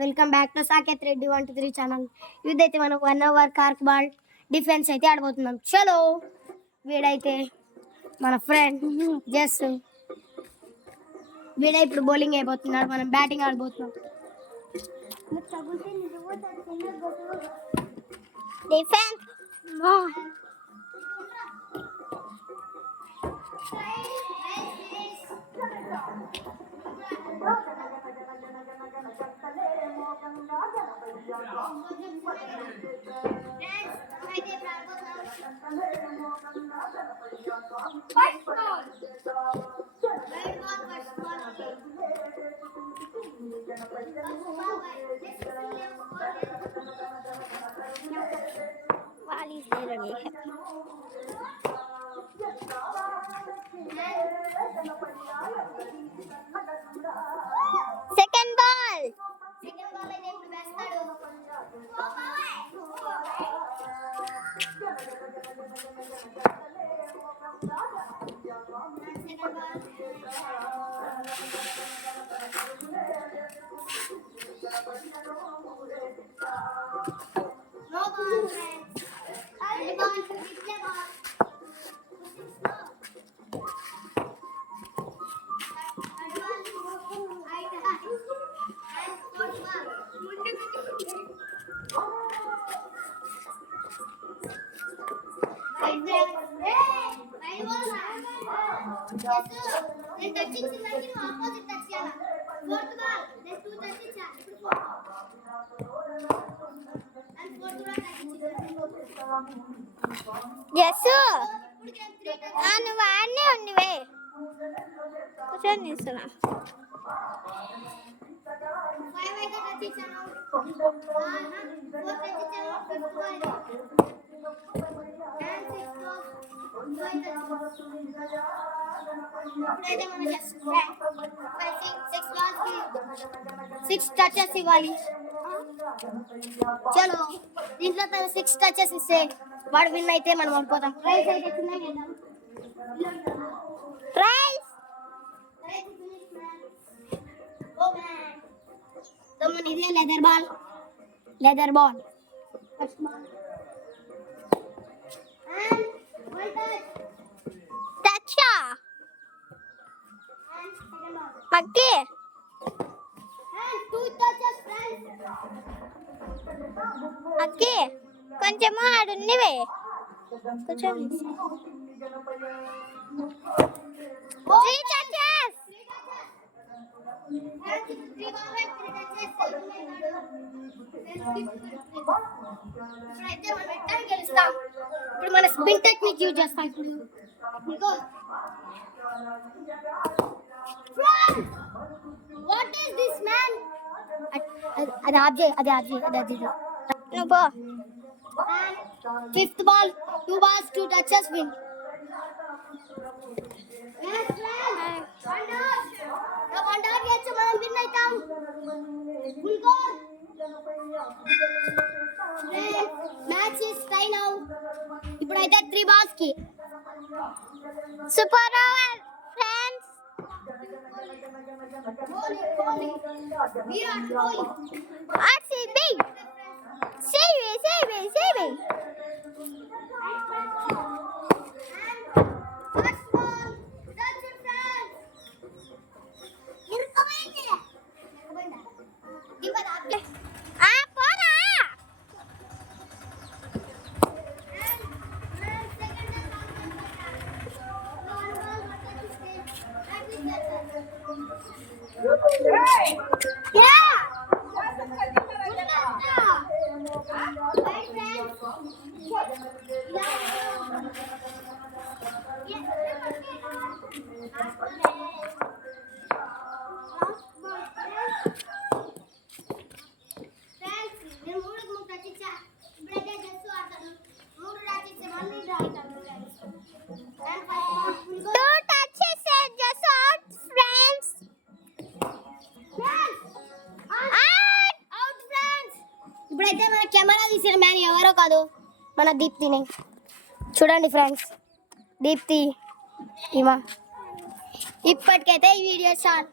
Welcome back to Saketh Reddy 123 channel. ఇదైతే మనం 1 hour cork ball defence అయితే ఆడబోతున్నాం. చలో వీడైతే మన ఫ్రెండ్ జస్ వీడ ఇప్పుడు బౌలింగ్ అయిపోతున్నాడు, మనం బ్యాటింగ్ ఆడబోతున్నాం. డిఫెన్స్ సెకండ్ బాల్ నువ్వు ఆడనే ఉండివే కూర్చొని తీస్తున్నా. సిక్స్ టచెస్ ఇవ్వాలి. చలో దీంట్లో 6 టచెస్ ఇస్తే వాడు విన్ అయితే మనం అనుకోదాం. ప్రైజ్ అయితే ప్రైజ్ ఇదే లెదర్ బాల్ పక్కి అక్కి కొంచెం ఆడుందివే కొంచెం 3 touches. ఇప్పుడు మన స్పిన్ టెక్నిక్ యూజ్ చేస్తాం. What is this man? అది ఆబ్జెక్ట్ నువ్వు fifth ball 2 balls 2 touches win. Match is tie now. ఇప్పుడైతే 3 balls కి super over friends. RCB save ఇప్పుడైతే మన కెమెరా తీసిన మ్యాన్ ఎవరో కాదు, మన దీప్తిని. చూడండి ఫ్రెండ్స్, దీప్తి ఇమా. ఇప్పటికైతే ఈ వీడియో చాలు.